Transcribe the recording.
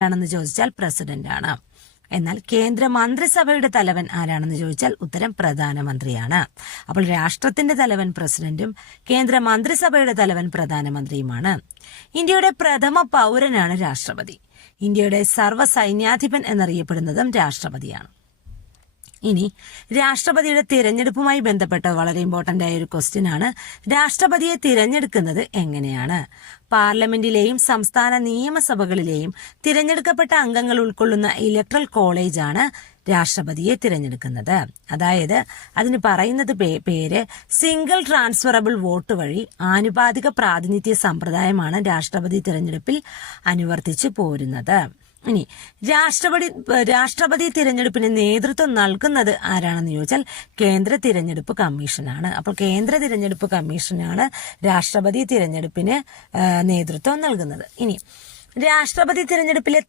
ആരാണെന്ന് ചോദിച്ചാൽ പ്രസിഡന്റ് ആണ്. എന്നാൽ കേന്ദ്ര മന്ത്രിസഭയുടെ തലവൻ ആരാണെന്ന് ചോദിച്ചാൽ ഉത്തരം പ്രധാനമന്ത്രിയാണ്. അപ്പോൾ രാഷ്ട്രത്തിന്റെ തലവൻ പ്രസിഡന്റും കേന്ദ്ര മന്ത്രിസഭയുടെ തലവൻ പ്രധാനമന്ത്രിയുമാണ്. ഇന്ത്യയുടെ പ്രഥമ പൗരനാണ് രാഷ്ട്രപതി. ഇന്ത്യയുടെ സർവ്വസൈന്യാധിപൻ എന്നറിയപ്പെടുന്നതും രാഷ്ട്രപതിയാണ്. ഇനി രാഷ്ട്രപതിയുടെ തിരഞ്ഞെടുപ്പുമായി ബന്ധപ്പെട്ട വളരെ ഇമ്പോർട്ടന്റ് ആയ ഒരു ക്വസ്റ്റ്യൻ ആണ്. രാഷ്ട്രപതിയെ തിരഞ്ഞെടുക്കുന്നത് എങ്ങനെയാണ്? പാർലമെന്റിലെയും സംസ്ഥാന നിയമസഭകളിലെയും തിരഞ്ഞെടുക്കപ്പെട്ട അംഗങ്ങൾ ഉൾക്കൊള്ളുന്ന ഇലക്ട്രൽ കോളേജാണ് രാഷ്ട്രപതിയെ തിരഞ്ഞെടുക്കുന്നത്. അതായത് അതിന് പറയുന്നത് പേര് സിംഗിൾ ട്രാൻസ്ഫറബിൾ വോട്ട് വഴി ആനുപാതിക പ്രാതിനിധ്യ സമ്പ്രദായമാണ് രാഷ്ട്രപതി തിരഞ്ഞെടുപ്പിൽ അനുവർത്തിച്ചു പോരുന്നത്. ഇനി രാഷ്ട്രപതി തിരഞ്ഞെടുപ്പിന് നേതൃത്വം നൽകുന്നത് ആരാണെന്ന് ചോദിച്ചാൽ കേന്ദ്ര തിരഞ്ഞെടുപ്പ് കമ്മീഷനാണ്. അപ്പോൾ കേന്ദ്ര തിരഞ്ഞെടുപ്പ് കമ്മീഷനാണ് രാഷ്ട്രപതി തിരഞ്ഞെടുപ്പിന് നേതൃത്വം നൽകുന്നത്. ഇനി രാഷ്ട്രപതി തിരഞ്ഞെടുപ്പിലെ